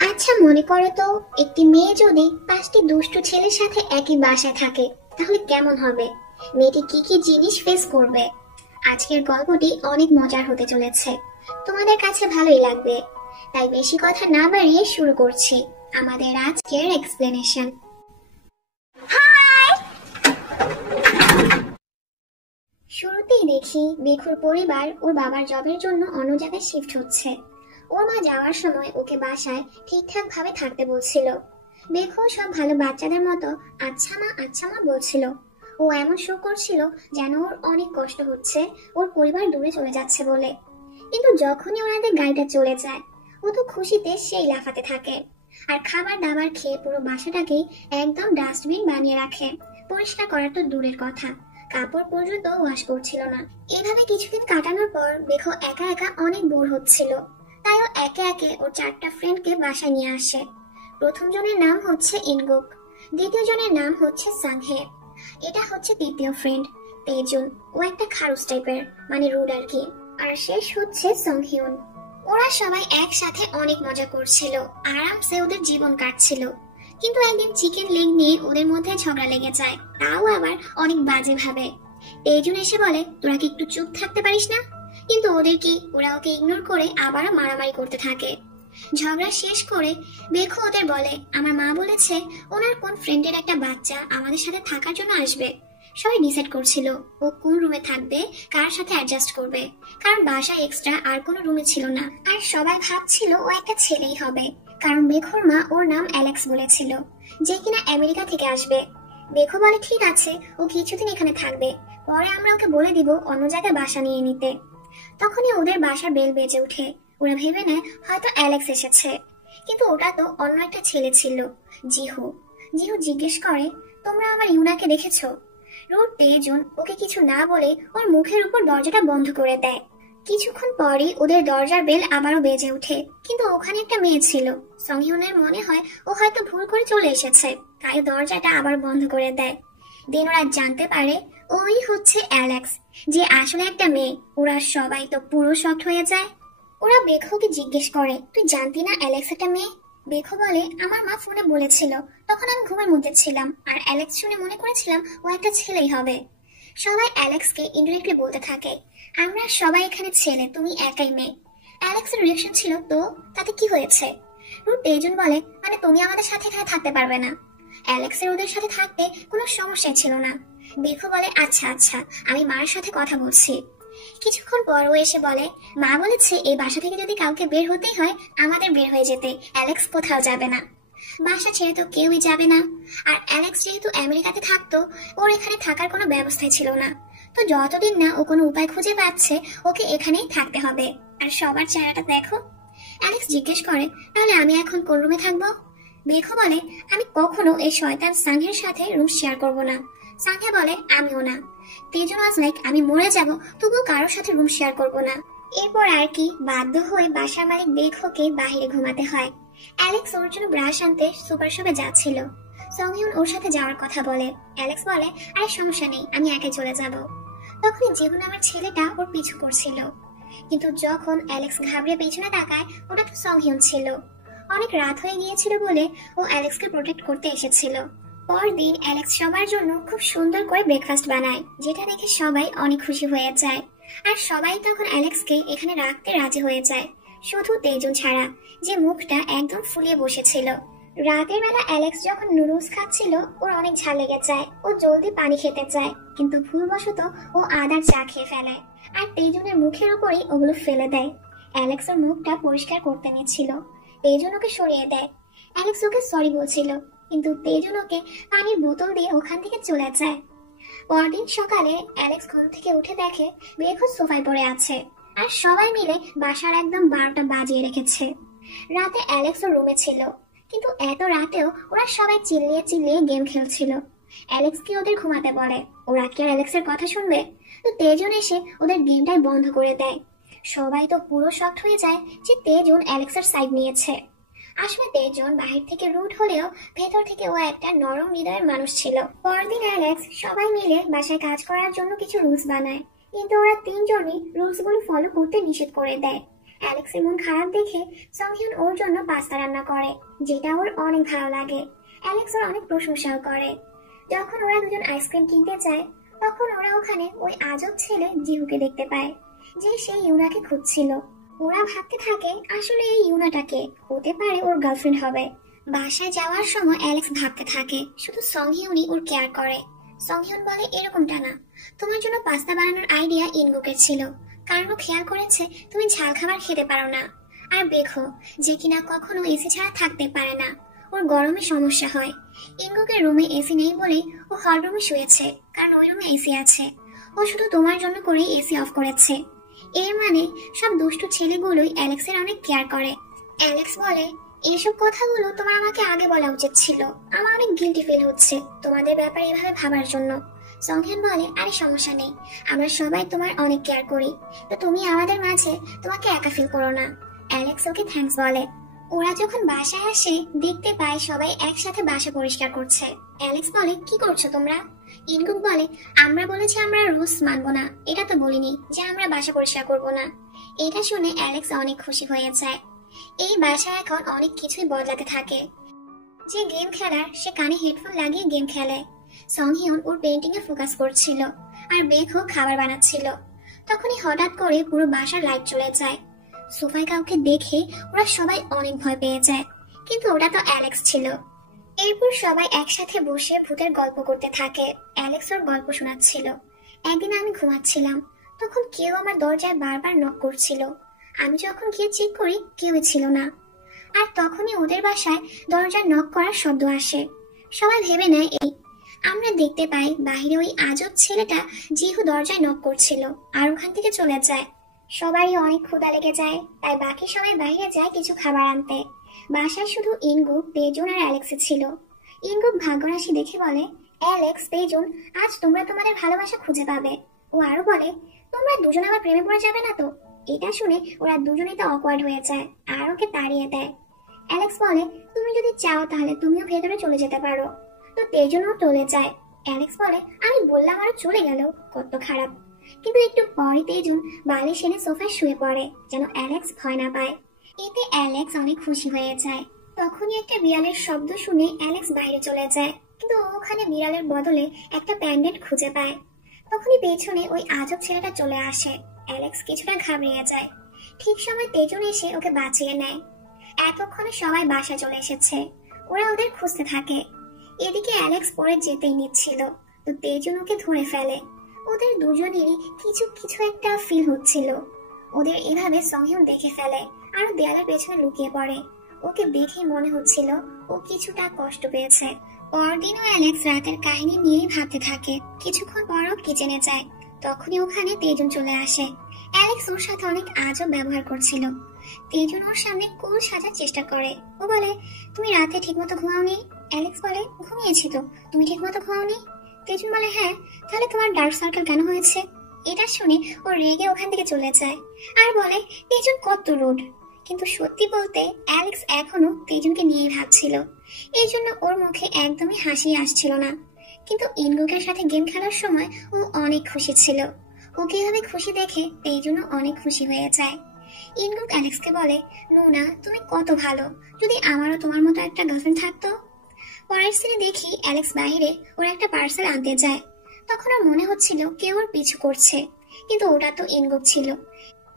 আচ্ছা, মনে করো তো একটি মেয়ে যদি পাঁচটি দুষ্টু ছেলের সাথে একই বাসায় থাকে, তাহলে কেমন হবে? মেয়েটি কি কি জিনিস ফেস করবে? আজকের গল্পটি অনেক মজার হতে চলেছে, তোমাদের কাছে ভালোই লাগবে। তাই বেশি কথা না বাড়িয়ে শুরু করছি আমাদের আজকের এক্সপ্লেনেশন। শুরুতেই দেখি বেখুর পরিবার ওর বাবার জবের জন্য অন্য জায়গায় শিফট হচ্ছে। ওর মা যাওয়ার সময় ওকে বাসায় ঠিকঠাক ভাবে থাকতে বলছিল। বেখু সব ভালো বাচ্চাদের মতো আচ্ছা মা বলছিল। ও এমন শো করছিল যেন ওর অনেক কষ্ট হচ্ছে ওর পরিবার দূরে চলে যাচ্ছে বলে। কিন্তু যখনই ওনাদের গাড়িটা চলে যায়, ও তো খুশিতে সেই লাফাতে থাকে। আর খাবার দাবার খেয়ে পুরো বাসাটাকেই একদম ডাস্টবিন বানিয়ে রাখে। পরিষ্কার করা তো দূরের কথা, কাপড় পর্যন্ত ওয়াশ করছিল না। এভাবে কিছুদিন কাটানোর পর বেখো একা একা অনেক বোর হচ্ছিল। তাই ও একে একে ওর চারটা ফ্রেন্ডকে বাসায় নিয়ে আসে। প্রথম জনের নাম হচ্ছে ইনগুক, দ্বিতীয় জনের নাম হচ্ছে সাংহে, এটা হচ্ছে তৃতীয় ফ্রেন্ড তেজুন। ও একটা খারুস টাইপের, মানে রুড আর কি। আর শেষ হচ্ছে সংহিউন। ওরা সবাই একসাথে অনেক মজা করছিল, আরামসে ওদের জীবন কাটছিল। কিন্তু একদিন চিকেন লেগ নিয়ে ওদের মধ্যে ঝগড়া লেগে যায়, তাও আবার অনেক বাজে ভাবে। তেজুন এসে বলে, তোরা কি একটু চুপ থাকতে পারিস না? কিন্তু ওদের কি, ওরা ওকে ইগনোর করে আবারও মারামারি করতে থাকে। ঝগড়া শেষ করে বেখু ওদের বলে, আমার মা বলেছে ওনার কোন ফ্রেন্ডের একটা বাচ্চা আমাদের সাথে থাকার জন্য আসবে। সবাই ডিসাইড করছিল ও কোন রুমে থাকবে, কার সাথে অ্যাডজাস্ট করবে, কারণ বাসায় এক্সট্রা আর কোনো রুমে ছিল না। আর সবাই ভাবছিল ও একটা ছেলেই হবে, কারণ বেখুর মা ওর নাম অ্যালেক্স বলেছিল, যে কিনা আমেরিকা থেকে আসবে। বেখু বলে, ঠিক আছে, ও কিছুদিন এখানে থাকবে, পরে আমরা ওকে বলে দিব অন্য জায়গায় বাসা নিয়ে নিতে। তখনই ওদের বাসার বেল বেজে ওঠে। ওরা ভেবে নেয় হয়তো অ্যালেক্স এসেছে, কিন্তু ওটা তো অন্য একটা ছেলে ছিল, জিহু। জিহু জিজ্ঞেস করে, তোমরা আমার ইউনাকে দেখেছো? রুট তেজুন ওকে কিছু না বলে ওর মুখের উপর দরজাটা বন্ধ করে দেয়। কিছুক্ষণ পরই ওদের দরজার বেল আবারও বেজে ওঠে, কিন্তু ওখানে একটা মেয়ে ছিল। সংহিউনের মনে হয় ও হয়তো ভুল করে চলে এসেছে, তাই দরজাটা আবার বন্ধ করে দেয়। দিন ওরা জানতে পারে ওই হচ্ছে অ্যালেক্স, যে আসলে একটা মেয়ে। ওরা সবাই তো পুরো শক হয়ে যায়। ওরা বেখোকে জিজ্ঞেস করে, তুই জানতি না অ্যালেক্স একটা মেয়ে? বেখো বলে, আমার মা ফোনে বলেছিল, তখন আমি ঘুমের মধ্যে ছিলাম, আর অ্যালেক্স শুনে মনে করেছিলাম ও একটা ছেলেই হবে। সবাই অ্যালেক্সকে ইনডিরেক্টলি বলতে থাকে, আমরা সবাই এখানে ছেলে, তুমি একাই মেয়ে। অ্যালেক্সের রিয়েকশন ছিল, তো তাতে কি হয়েছে? রুট তেজুন বলে, মানে তুমি আমাদের সাথে এখানে থাকতে পারবে না? অ্যালেক্সের ওদের সাথে থাকতে কোনো সমস্যাই ছিল না। বেখো বলে, আচ্ছা আচ্ছা, আমি মার সাথে কথা বলছি। কিছুক্ষণ পর ও এসে বলে, মা বলেছে এই বাসা থেকে যদি কাউকে বের হতেই হয় আমাদের বের হয়ে যেতে, অ্যালেক্স কোথাও যাবে না। বাসা ছেড়ে তো কেউই যাবে না। আর অ্যালেক্স যেহেতু আমেরিকাতে থাকতো, ওর এখানে থাকার কোনো ব্যবস্থাই ছিল না। তো যতদিন না ও কোনো উপায় খুঁজে পাচ্ছে, ওকে এখানেই থাকতে হবে। আর সবার চেহারাটা দেখো। অ্যালেক্স জিজ্ঞেস করে, তাহলে আমি এখন কোন রুমে থাকবো? বেখো বলে, আমি কখনো এই শয়তান সাংহের সাথে রুম শেয়ার করব না। সাংহে বলে, আমিও না। তেজন ওয়াজ লাইক, আমি মরে যাব তবুও কারোর সাথে রুম শেয়ার করব না। এরপর আর কি, বাধ্য হয়ে বাসার মালিক বেখোকে বাইরে ঘুমাতে হয়। অ্যালেক্স ওর জন্য ব্রাশ আনতে সুপার শপে যাচ্ছিল। সংহিউন ওর সাথে যাওয়ার কথা বলে। অ্যালেক্স বলে, আরে সমস্যা নেই, আমি একাই চলে যাব। তখনই যেগুলো আমার ছেলেটা ওর পিছু করছিল। কিন্তু যখন অ্যালেক্স ঘাবড়ে পেছনে তাকায়, ওটা তো সংহিউন ছিল। অনেক রাত হয়ে গিয়েছিল বলে ও অ্যালেক্সকে প্রোটেক্ট করতে এসেছিল। পরদিন অ্যালেক্স সবার জন্য খুব সুন্দর করে ব্রেকফাস্ট বানায়, যেটা দেখে সবাই অনেক খুশি হয়ে যায়। আর সবাই তখন অ্যালেক্সকে এখানে রাখতে রাজি হয়ে যায়, শুধু তেজুন ছাড়া, যে মুখটা একদম ফুলিয়ে বসেছিল। রাতের বেলা অ্যালেক্স যখন নুডলস খাচ্ছিল, ওর অনেক ঝাল লেগে যায়। ও জলদি পানি খেতে চায়, কিন্তু ভুলবশত ও আদার চা খেয়ে ফেলে, আর তেজুনের মুখের উপরেই ওগুলো ফেলে দেয়। অ্যালেক্স ওর মুখটা পরিষ্কার করতে নিচ্ছিল, তেজুন ওকে সরিয়ে দেয়। অ্যালেক্স ওকে সরি বলছিল, কিন্তু তেজুন ওকে পানির বোতল দিয়ে ওখান থেকে চলে যায়। পরদিন সকালে অ্যালেক্স ঘুম থেকে উঠে দেখে বেখো সোফায় পড়ে আছে, আর সবাই মিলে বাসার একদম 12টা বাজিয়ে রেখেছে। রাতে অ্যালেক্স ওর রুমে ছিল, কিন্তু এত রাতেও ওরা সবাই চিল্লিয়ে চিল্লিয়ে গেম খেলছিল। অ্যালেক্স কি ওদের ঘুমাতে বলে, ওরা কি আর অ্যালেক্সের কথা শুনবে? তো তেজুন এসে ওদের গেমটাই বন্ধ করে দেয়। সবাই তো পুরো শকড হয়ে যায় যে তেজুন অ্যালেক্সের সাইড নিয়েছে। আসলে তেজুন বাহির থেকে রুড হলেও ভেতর থেকে ও একটা নরম হৃদয়ের মানুষ ছিল। পরদিন অ্যালেক্স সবাই মিলে বাসায় কাজ করার জন্য কিছু রুলস বানায়, কিন্তু ওরা তিনজনই রুলস গুলো ফলো করতে নিষেধ করে দেয়। অ্যালেক্সের মন খারাপ দেখে সংহিয়ন ওর জন্য পাস্তা রান্না করে, যেটা ওর অনেক ভালো লাগে। অ্যালেক্স ওর অনেক প্রশংসাও করে। যখন ওরা দুজন আইসক্রিম কিনতে যায়, তখন ওরা ওখানে ওই আজব ছেলে জিহুকে দেখতে পায়, যে সেই ইউনাকে খুঁজছিল। ওরা ভাবতে থাকে আসলে এই ইউনাটাকে হতে পারে ওর গার্লফ্রেন্ড হবে। বাসায় যাওয়ার সময় অ্যালেক্স ভাবতে থাকে শুধু সংহিয়নই ওর কেয়ার করে। সংহিয়ন বলে এরকমটা না, তোমার জন্য পাস্তা বানানোর আইডিয়া ইনগুকের ছিল, কারণ ও খেয়াল করেছে তুমি ঝাল খাবার খেতে পারো না। আর দেখো, যে কিনা কখনো এসি ছাড়া থাকতে পারে না, ওর গরমে সমস্যা হয়। ইনগুকের রুমে এসি নেই বলে ও হল রুমে শুয়েছে, কারণ ওই রুমে এসি আছে। ও শুধু তোমার জন্য করেই এসি অফ করেছে। এর মানে সব দুষ্টু ছেলেগুলোই অ্যালেক্সের অনেক কেয়ার করে। অ্যালেক্স বলে এইসব কথাগুলো তোমার আমাকে আগে বলা উচিত ছিল, আমার অনেক গিল্টি ফিল হচ্ছে তোমাদের ব্যাপারে এভাবে ভাবার জন্য। সংহিয়ন বলে আরে সমস্যা নেই, আমরা সবাই তোমার অনেক কেয়ার করি, তো তুমি আমাদের মাঝে তোমাকে একা ফিল করো না। অ্যালেক্স ওকে থ্যাঙ্কস বলে। ওরা যখন বাসায় আসে দেখতে পায় সবাই একসাথে বাসা পরিষ্কার করছে। অ্যালেক্স বলে কি করছো তোমরা? ইনগুক বলে আমরা বলেছি আমরা রুলস মানবো না, এটা তো বলিনি যে আমরা বাসা পরিষ্কার করবো না। এটা শুনে অ্যালেক্স অনেক খুশি হয়ে যায়। এই বাসায় এখন অনেক কিছুই বদলাতে থাকে। যে গেম খেলার সে কানে হেডফোন লাগিয়ে গেম খেলে। সংহিয়ন ওর পেইন্টিং এ ফোকাস করছিল আর বেখো খাবার বানাচ্ছিল। তখনই হঠাৎ করে পুরো বাসার লাইট চলে যায়। সোফায় কাউকে দেখে ওরা সবাই অনেক ভয় পেয়ে যায়, কিন্তু ওটা তো অ্যালেক্স ছিল। এরপর সবাই একসাথে বসে ভূতের গল্প করতে থাকে। অ্যালেক্স ওর গল্প শোনাচ্ছিল। একদিন আমি ঘুমাচ্ছিলাম, তখন কেউ আমার দরজায় বারবার নক করছিল। আমি যখন গিয়ে চেক করি কেউই ছিল না। আর তখনই ওদের বাসায় দরজার নক করার শব্দ আসে। সবাই ভেবে নেয় এই। আমরা দেখতে পাই বাহিরে ওই আজব ছেলেটা জিহু দরজায় নক করছিল আর ওখান থেকে চলে যায়। সবারই অনেক ক্ষুধা লেগে যায়, তাই বাকি সবাই বাইরে যায় কিছু খাবার আনতে। বাসায় শুধু ইনগুক, তেজুন আর অ্যালেক্স ছিল। ইনগুক ভাগ্যরাশি দেখে বলে অ্যালেক্স, তেজুন, আজ তোমরা তোমাদের ভালোবাসা খুঁজে পাবে। ও আরো বলে তোমরা দুজন আবার প্রেমে পড়ে যাবে না তো? এটা শুনে ওরা দুজনেই তো অকওয়ার্ড হয়ে যায় আর ওকে তাড়িয়ে দেয়। অ্যালেক্স বলে তুমি যদি চাও তাহলে তুমিও ভেতরে চলে যেতে পারো। তো তেজুনও চলে যায়। অ্যালেক্স বলে আমি বললাম আরো চলে গেল, কত খারাপ। কিন্তু একটু পরে তেজুন বালিশ এনে সোফায় শুয়ে পড়ে যেন অ্যালেক্স ভয় না পায়। এতে অ্যালেক্স অনেক খুশি হয়ে যায়। তখনই একটা বিড়ালের শব্দ শুনে অ্যালেক্স বাইরে চলে যায়, কিন্তু ওখানে বিড়ালের বদলে একটা প্যান্ডেন্ট খুঁজে পায়। তখনই পেছনে ওই আজব ছেলেটা চলে আসে। অ্যালেক্স কিছুটা ঘাবড়িয়ে যায়। ঠিক সময় তেজুন এসে ওকে বাঁচিয়ে নেয়। এতক্ষণে সবাই বাসা চলে এসেছে। ওরা ওদের খুঁজতে থাকে। এদিকে অ্যালেক্স পরে যেতেই নিচ্ছিল, তো তেজুন ওকে ধরে ফেলে। ওদের দুজনেরই কিছু কিছু একটা ফিল হচ্ছিল। ওদের এভাবে সংহিয়ন দেখে ফেলে আর দেয়ালের পেছনে লুকিয়ে পড়ে। ওকে দেখে মনে হচ্ছিল ও কিছুটা কষ্ট পেয়েছে। পরদিনও অ্যালেক্স রাতের কাহিনী নিয়েই ভাবতে থাকে। কিছুক্ষণ পরও কিচেনে যায়। তখনই ওখানে তেজুন চলে আসে। অ্যালেক্স ওর সাথে অনেক আজব ব্যবহার করছিল। তেজুন ওর সামনে কুল সাজার চেষ্টা করে। ও বলে তুমি রাতে ঠিকমতো ঘুমাওনি? অ্যালেক্স বলে ঘুমিয়েছি তো, তুমি ঠিকমতো ঘুমাওনি? তেজুন বলে হ্যাঁ, তাহলে তোমার ডার্ক সার্কেল কেন হয়েছে? এটা শুনে ও রেগে ওখান থেকে চলে যায় আর বলে তেজুন কত রুড। কিন্তু সত্যি বলতে অ্যালেক্স এখনো তেজুনকে নিয়েই ভাবছিল। এই জন্য ওর মুখে একদমই হাসি আসছিল না। কিন্তু ইনগুকের সাথে গেম খেলার সময় ও অনেক খুশি ছিল। ওকে এভাবে খুশি দেখে তেজুনও অনেক খুশি হয়ে যায়। ইনগুক অ্যালেক্সকে বলে নোনা তুমি কত ভালো, যদি আমারও তোমার মতো একটা গার্লফ্রেন্ড থাকতো। পরের সিনে দেখি অ্যালেক্স বাইরে ওর একটা পার্সেল আনতে যায়। তখন ওর মনে হচ্ছিল কেউ ওর পিছু করছে, কিন্তু ওটা তো ইনগুক ছিল।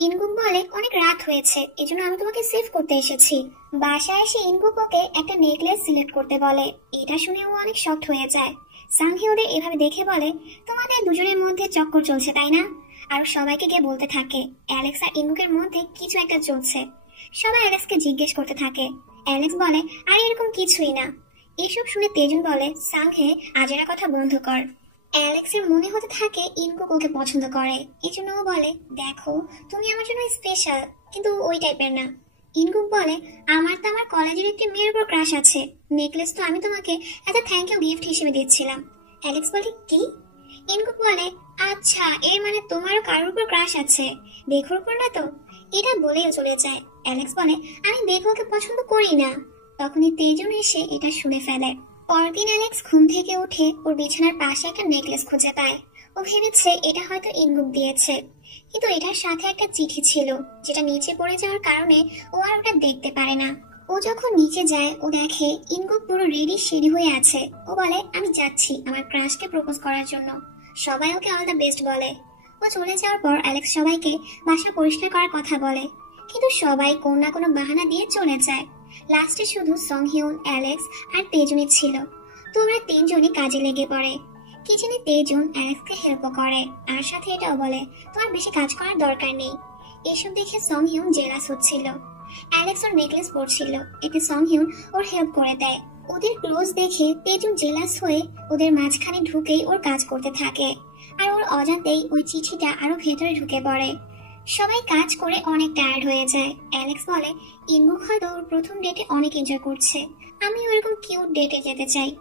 ইনগুক বলে অনেক রাত হয়েছে, এজন্য আমি তোমাকে সেভ করতে এসেছি। বাসায় এসে ইনগুক ওকে একটা নেকলেস সিলেক্ট করতে বলে। এটা শুনে ও অনেক শক্ট হয়ে যায়। সাংহি ওদের এভাবে দেখে বলে তোমাদের দুজনের মধ্যে চক্কর চলছে তাই না? আর সবাইকে গিয়ে বলতে থাকে অ্যালেক্স আর ইনগুকের মধ্যে কিছু একটা চলছে। সবাই অ্যালেক্সকে জিজ্ঞেস করতে থাকে। অ্যালেক্স বলে আর এরকম কিছুই না। এসব শুনে তেজুন বলে সাংহে আজেরা কথা বন্ধ কর। অ্যালেক্সের মনে হতে থাকে ইনগুক ওকে পছন্দ করে। এই জন্য ও বলে দেখো তুমি আমার জন্য স্পেশাল, কিন্তু ওই টাইপের না। ইনগুক বলে আমার তো আমার কলেজের একটি মেয়ের উপর ক্রাশ আছে, নেকলেস তো আমি তোমাকে একটা থ্যাংক ইউ গিফট হিসেবে দিচ্ছিলাম। অ্যালেক্স বলে কি? ইনগুক বলে আচ্ছা এর মানে তোমারও কারোর উপর ক্রাশ আছে, দেখোর উপর না তো? এটা বলেও চলে যায়। অ্যালেক্স বলে আমি দেখোকে পছন্দ করি না। তখনই তেজুন এসে এটা শুনে ফেলে। পরদিন অ্যালেক্স ঘুম থেকে উঠে ওর বিছানার পাশে একটা নেকলেস খুঁজে পায়। ও ভেবেছে এটা হয়তো ইনগুক দিয়েছে, কিন্তু এটার সাথে একটা চিঠি ছিল, যেটা নিচে পড়ে যাওয়ার কারণে ও আর ওটা দেখতে পারে না। ও যখন নিচে যায় ও দেখে ইনগুক পুরো রেডি সেডি হয়ে আছে। ও বলে, আমি যাচ্ছি আমার ক্রাশকে প্রপোজ করার জন্য। সবাই ওকে অল দ্য বেস্ট বলে। ও চলে যাওয়ার পর অ্যালেক্স সবাইকে বাসা পরিষ্কার করার কথা বলে, কিন্তু সবাই কোনো না কোনো বাহানা দিয়ে চলে যায়। লাস্টে শুধু সংহিউন, অ্যালেক্স আর তেজুনি ছিল। তো ওরা তিনজনই কাজে লেগে পড়ে। কিচেনে তেজুন অ্যালেক্সকে হেল্প করে, আর সাথে এটাও বলে তোমার বেশি কাজ করার দরকার নেই। এসব দেখে সংহিউন জেলাস হচ্ছিল। অ্যালেক্স ওর নেকলেস পরছিল, এতে সংহিউন ওর হেল্প করে দেয়। ওদের ক্লোজ দেখে তেজুন জেলাস হয়ে ওদের মাঝখানে ঢুকেই ওর কাজ করতে থাকে, আর ওর অজান্তেই ওই চিঠিটা আরো ভেতরে ঢুকে পড়ে। সবাই কাজ করে অনেক টায়ার্ড হয়ে যায়। অ্যালেক্স বলে, ইনগুক হয়তো ওর প্রথম ডেটে অনেক এনজয় করছে, আমি ওরকম কিউট ডেটে যেতে চাই।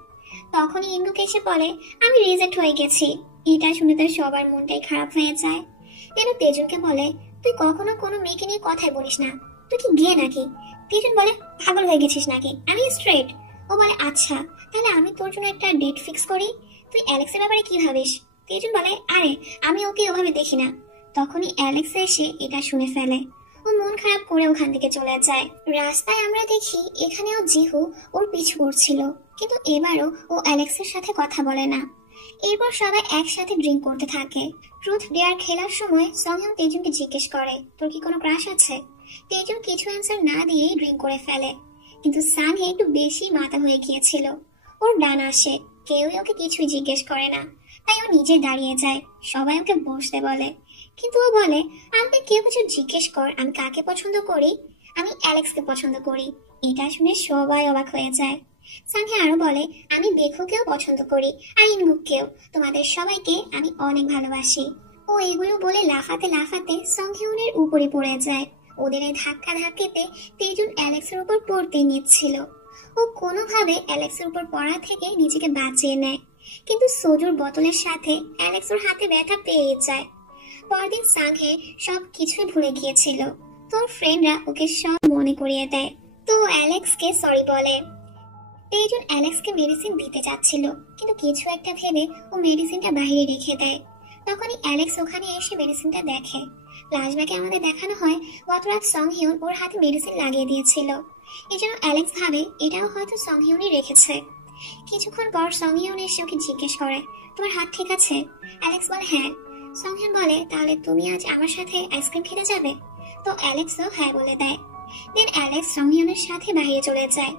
তখনই ইনগুক এসে বলে, আমি রিজেক্ট হয়ে গেছি। এটা শুনে তার সবার মনটাই খারাপ হয়ে যায়। তেনু তেজুনকে বলে, তুই কখনো কোনো মেয়েকে নিয়ে কথাই বলিস না, তুই কি গে নাকি? তেজুন বলে, পাগল হয়ে গেছিস নাকি, আমি স্ট্রেট। ও বলে, আচ্ছা তাহলে আমি তোর জন্য একটা ডেট ফিক্স করি, তুই অ্যালেক্সের ব্যাপারে কি ভাবিস? তেজুন বলে, আরে আমি ওকে ওভাবে দেখি না। তখনই অ্যালেক্স এসে এটা শুনে ফেলে। ও মন খারাপ করে ওখান থেকে চলে যায়। রাস্তায় আমরা দেখি এখানেও জিহু ওর পিছু করছিল, কিন্তু এবারও ও অ্যালেক্সের সাথে কথা বলে না। এরপর সবাই একসাথে ড্রিঙ্ক করতে থাকে। ট্রুথ ডেয়ার খেলার সময় সংহিউন তেজুনকে জিজ্ঞেস করে, তোর কি কোনো ক্রাশ আছে? তেজুন কিছু অ্যান্সার না দিয়েই ড্রিঙ্ক করে ফেলে, কিন্তু সানহি একটু বেশি মাথা হয়ে গিয়েছিল। ওর ডান আসে, কেউই ওকে কিছুই জিজ্ঞেস করে না, তাই ও নিজে দাঁড়িয়ে যায়। সবাই ওকে বসতে বলে, কিন্তু ও বলে, আমাকে কেউ কিছু জিজ্ঞেস কর আমি কাকে পছন্দ করি, আমি অ্যালেক্সকে পছন্দ করি। এটা শুনে সবাই অবাক হয়ে যায়। সানহি আরো বলে, আমি বেখুকেও পছন্দ করি আর ইনগুককেও, তোমাদের সবাইকে আমি অনেক ভালোবাসি। ও এগুলো বলে লাফাতে লাফাতে সংহিউনের উপরে পড়ে যায়। ওদের এই ধাক্কা ধাক্কিতে তেজুন অ্যালেক্সের উপর পড়তে নিচ্ছিল। ও কোনোভাবে অ্যালেক্সের উপর পড়া থেকে নিজেকে বাঁচিয়ে নেয়, কিন্তু সোজুর বোতলের সাথে অ্যালেক্স ওর হাতে ব্যথা পেয়ে যায়। পরদিন সাংহে সব কিছুই ভুলে গিয়েছিল। তোর ফ্রেন্ডরা ওকে সব মনে করিয়ে দেয়, তো অ্যালেক্সকে সরি বলে। তেজুন অ্যালেক্সকে মেডিসিন দিতে যাচ্ছিল, কিন্তু কিছু একটা ভেবে ও মেডিসিনটা বাইরে রেখে দেয়। তখনই অ্যালেক্স ওখানে এসে মেডিসিনটা দেখে। ফ্ল্যাশব্যাকে আমাদের দেখানো হয় গত রাত সংহিউন ওর হাতে মেডিসিন লাগিয়ে দিয়েছিল। এই জন্য অ্যালেক্স ভাবে এটাও হয়তো সংহিউনই রেখেছে। কিছুক্ষণ পর সংহিউন এসে ওকে জিজ্ঞেস করে, তোমার হাত ঠিক আছে? অ্যালেক্স বলে, হ্যাঁ। সংহিউন বলে, তাহলে তুমি আজ আমার সাথে আইসক্রিম খেতে যাবে? তো অ্যালেক্সও হ্যাঁ বলে দেয়। দেন অ্যালেক্স সংহিউনের সাথে বাইরে চলে যায়,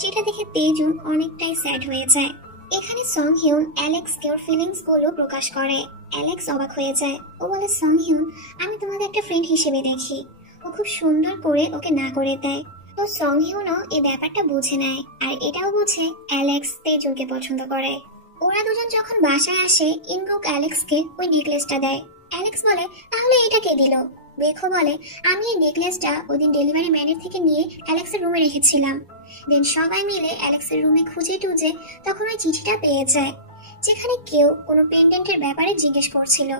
যেটা দেখে তেজুন অনেকটাই স্যাড হয়ে যায়। এখানে সংহিউন অ্যালেক্সকে ওর ফিলিংস গুলো প্রকাশ করে। অ্যালেক্স অবাক হয়ে যায়। ও বলে, সংহিউন আমি তোমাকে একটা ফ্রেন্ড হিসেবে দেখি। ও খুব সুন্দর করে ওকে না করে দেয়। তো সংহিউনও এই ব্যাপারটা বুঝে নেয়, আর এটাও বুঝে অ্যালেক্স তেজুনকে পছন্দ করে। ওরা দুজন যখন বাসায় আসে, ইনগুক অ্যালেক্সকে ওই নেকলেসটা দেয়। অ্যালেক্স বলে, তাহলে এটা কে দিল? বেখো বলে, আমি এই নেকলেসটা ওদিন ডেলিভারি ম্যানের থেকে নিয়ে অ্যালেক্সের রুমে রেখেছিলাম। দেন সবাই মিলে অ্যালেক্সের রুমে খুঁজে টুজে তখন ওই চিঠিটা পেয়ে যায়, যেখানে কেউ কোনো পেন্ডেন্টের ব্যাপারে জিজ্ঞেস করছিল।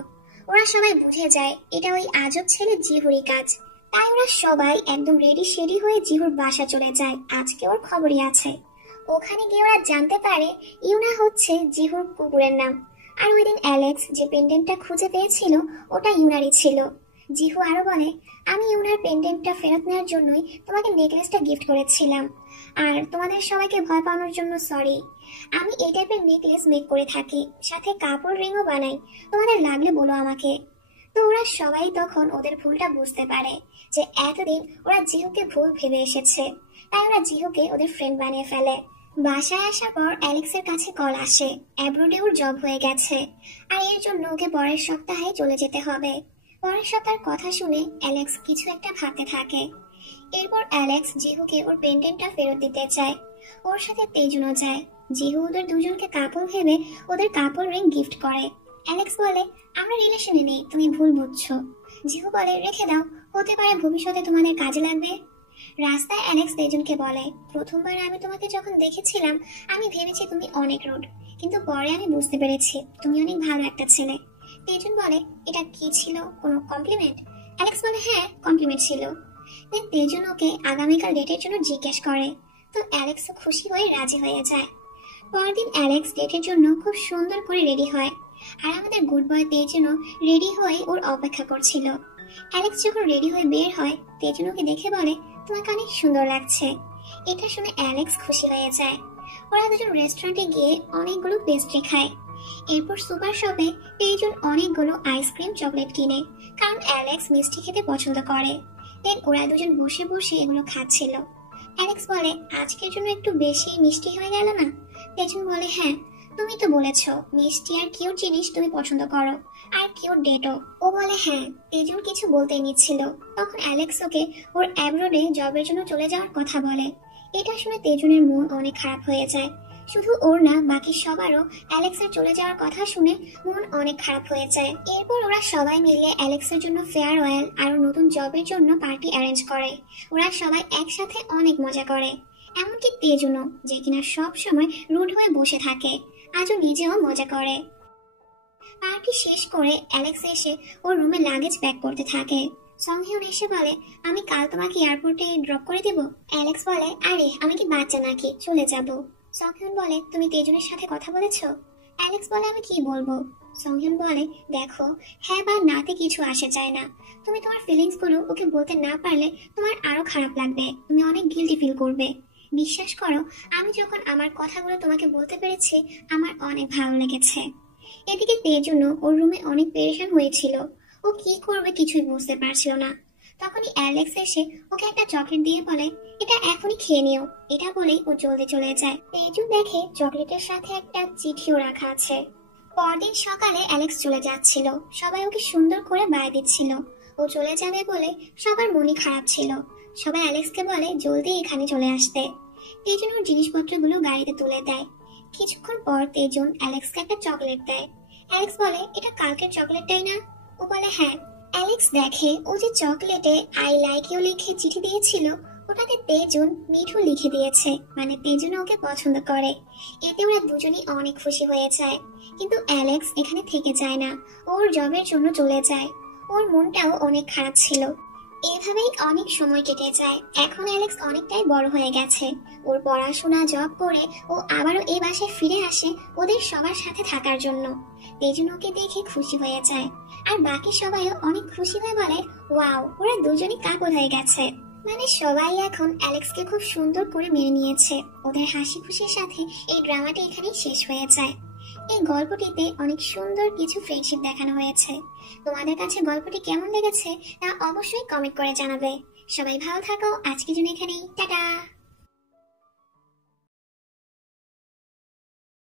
ওরা সবাই বুঝে যায় এটা ওই আজব ছেলে জিহুরি কাজ। তাই ওরা সবাই একদম রেডি শেডি হয়ে জিহুর বাসা চলে যায়। আজকে ওর খবরই আছে। ওখানে গিয়ে ওরা জানতে পারে ইউনা হচ্ছে জিহুর কুকুরের নাম, আর ওই দিন অ্যালেক্স যে পেন্ডেন্টটা খুঁজে পেয়েছিল ওটা ইউনারই ছিল। জিহু আরো বলে, আমি ইউনার পেন্ডেন্টটা ফেরত নেওয়ার জন্যই তোমাকে নেকলেসটা গিফট করেছিলাম, আর তোমাদের সবাইকে ভয় পাওয়ানোর জন্য সরি। আমি এই টাইপের নেকলেস মেক করে থাকি, সাথে কাপড় রিংও বানাই, তোমাদের লাগলে বলো আমাকে। তো ওরা সবাই তখন ওদের ভুলটা বুঝতে পারে যে এতদিন ওরা জিহুকে ভুল ভেবে এসেছে, তাই ওরা জিহুকে ওদের ফ্রেন্ড বানিয়ে ফেলে। বাসায় আসার পর অ্যালেক্সের কাছে কল আসে, অ্যাব্রোডে ওর জব হয়ে গেছে, আর এর জন্য ওকে পরের সপ্তাহে চলে যেতে হবে। পরের সপ্তাহের কথা শুনে অ্যালেক্স কিছু একটা ভাবতে থাকে। এরপর অ্যালেক্স জিহুকে ওর পেন্ডেন্টটা ফেরত দিতে চায়। ওর সাথে তেজুনও যায়। জিহু ওদের দুজনকে কাপল ভেবে ওদের কাপল রিং গিফট করে। অ্যালেক্স বলে, আমরা রিলেশনে নেই, তুমি ভুল বুঝছো। জিহু বলে, রেখে দাও, হতে পারে ভবিষ্যতে তোমাদের কাজে লাগবে। রাস্তায় অ্যালেক্স তেজুনকে বলে, প্রথমবার আমি তোমাকে যখন দেখেছিলাম আমি ভেবেছি তুমি অনেক রুড, কিন্তু পরে আমি বুঝতে পেরেছি তুমি অনেক ভালো একটা ছেলে। তেজুন বলে, এটা কি ছিল, কোনো কমপ্লিমেন্ট? অ্যালেক্স বলে, হ্যাঁ কমপ্লিমেন্ট ছিল। দেন তেজুন ওকে আগামীকাল ডেটের জন্য জিজ্ঞেস করে, তো অ্যালেক্সও খুশি হয়ে রাজি হয়ে যায়। পরদিন অ্যালেক্স ডেটের জন্য খুব সুন্দর করে রেডি হয়, আর আমাদের গুড বয় তেজনও রেডি হয়ে ওর অপেক্ষা করছিল। অ্যালেক্স যখন রেডি হয়ে বের হয়, তেজন ওকে দেখে বলে, তোমাকে অনেক সুন্দর লাগছে। এটা শুনে অ্যালেক্স খুশি হয়ে যায়। ওরা দুজন রেস্টুরেন্টে গিয়ে অনেকগুলো পেস্ট্রি খায়। এরপর সুপার শপে তেজন অনেকগুলো আইসক্রিম চকলেট কিনে, কারণ অ্যালেক্স মিষ্টি খেতে পছন্দ করে। দেন ওরা দুজন বসে বসে এগুলো খাচ্ছিল। অ্যালেক্স বলে, আজকের জন্য একটু বেশি মিষ্টি হয়ে গেল না? তেজন বলে, হ্যাঁ, তুমি তো বলেছো মিষ্টি আর কিউট জিনিস তুমি পছন্দ করো, আর কিউট ডেটও। ও বলে, হ্যাঁ। তেজন কিছু বলতে নিচ্ছিল, তখন অ্যালেক্স ওকে ওর অ্যাব্রোডে জবের জন্য চলে যাওয়ার কথা বলে। এটা শুনে তেজনের মন অনেক খারাপ হয়ে যায়। শুধু ওর না, বাকি সবারও অ্যালেক্সের চলে যাওয়ার কথা শুনে মন অনেক খারাপ হয়ে যায়। এরপর ওরা সবাই মিলে অ্যালেক্সের জন্য ফেয়ারওয়েল আর নতুন জবের জন্য পার্টি অ্যারেঞ্জ করে। ওরা সবাই একসাথে অনেক মজা করে, এমনকি তেজনও, যে কিনা সব সময় রুড হয়ে বসে থাকে, আজও নিজেও মজা করে। পার্টি শেষ করে অ্যালেক্স এসে ওর রুমে লাগেজ প্যাক করতে থাকে। সংহিয়ন এসে বলে, আমি কাল তোমাকে এয়ারপোর্টে ড্রপ করে দেব। অ্যালেক্স বলে, আরে আমি কি বাচ্চা নাকি, চলে যাব। সংহিয়ন বলে, তুমি তেজনের সাথে কথা বলেছো? অ্যালেক্স বলে, আমি কি বলবো? সংহিয়ন বলে, দেখো, হ্যাঁ বা নাতে কিছু আসে যায় না। তুমি তোমার ফিলিংস গুলো ওকে বলতে না পারলে তোমার আরো খারাপ লাগবে, তুমি অনেক গিল্টি ফিল করবে। বিশ্বাস করো, আমি যখন আমার কথাগুলো তোমাকে বলতে পেরেছি, আমার অনেক ভালো লেগেছে। এদিকে তেজনও ওর রুমে অনেক পেরেশান হয়েছিল। ও কি করবে কিছুই বুঝতে পারছিল না। তখনই অ্যালেক্স এসে ওকে একটা চকলেট দিয়ে বলে, এটা এখনই খেয়ে নিও। এটা বলেই ও জলদি চলে যায়। তেজু দেখে চকলেটের সাথে একটা চিঠিও রাখা আছে। পরদিন সকালে অ্যালেক্স চলে যাচ্ছিল, সবাই ওকে সুন্দর করে বাই দিচ্ছিল। ও চলে যাবে বলে সবার মনই খারাপ ছিল। সবাই অ্যালেক্সকে বলে জলদি এখানে চলে আসতে। তেজন ওর জিনিসপত্রগুলো গাড়িতে তুলে দেয়। কিছুক্ষণ পর তেজন অ্যালেক্সকে একটা চকলেট দেয়। অ্যালেক্স বলে, এটা কালকের চকলেটটাই না? ও বলে, হ্যাঁ। অ্যালেক্স দেখে ও যে চকলেটে আই লাইক ইউ লিখে চিঠি দিয়েছিল, ওটাতে তেজন মিঠু লিখে দিয়েছে, মানে তেজন ওকে পছন্দ করে। এতে ওরা দুজনই অনেক খুশি হয়ে যায়। কিন্তু অ্যালেক্স এখানে থেকে যায় না, ওর জবের জন্য চলে যায়। ওর মনটাও অনেক খারাপ ছিল। এভাবেই অনেক সময় কেটে যায়। এখন অ্যালেক্স অনেকটাই বড় হয়ে গেছে। ওর পড়াশোনা, জব করে ও আবারও এই বাসায় ফিরে আসে ওদের সবার সাথে থাকার জন্য। তেজন ওকে দেখে খুশি হয়ে যায়, আর বাকি সবাইও অনেক খুশি হয়ে বলে, ওয়াও, ওরা দুজনই কাপড় হয়ে গেছে। মানে সবাই এখন অ্যালেক্সকে খুব সুন্দর করে মেনে নিয়েছে। ওদের হাসি খুশির সাথে এই ড্রামাটি এখানেই শেষ হয়ে যায়। এই গল্পটিতে অনেক সুন্দর কিছু ফ্রেন্ডশিপ দেখানো হয়েছে। তোমাদের কাছে গল্পটি কেমন লেগেছে তা অবশ্যই কমেন্ট করে জানাবে। সবাই ভালো থাকো, আজকের জন্য এখানেই, টাটা।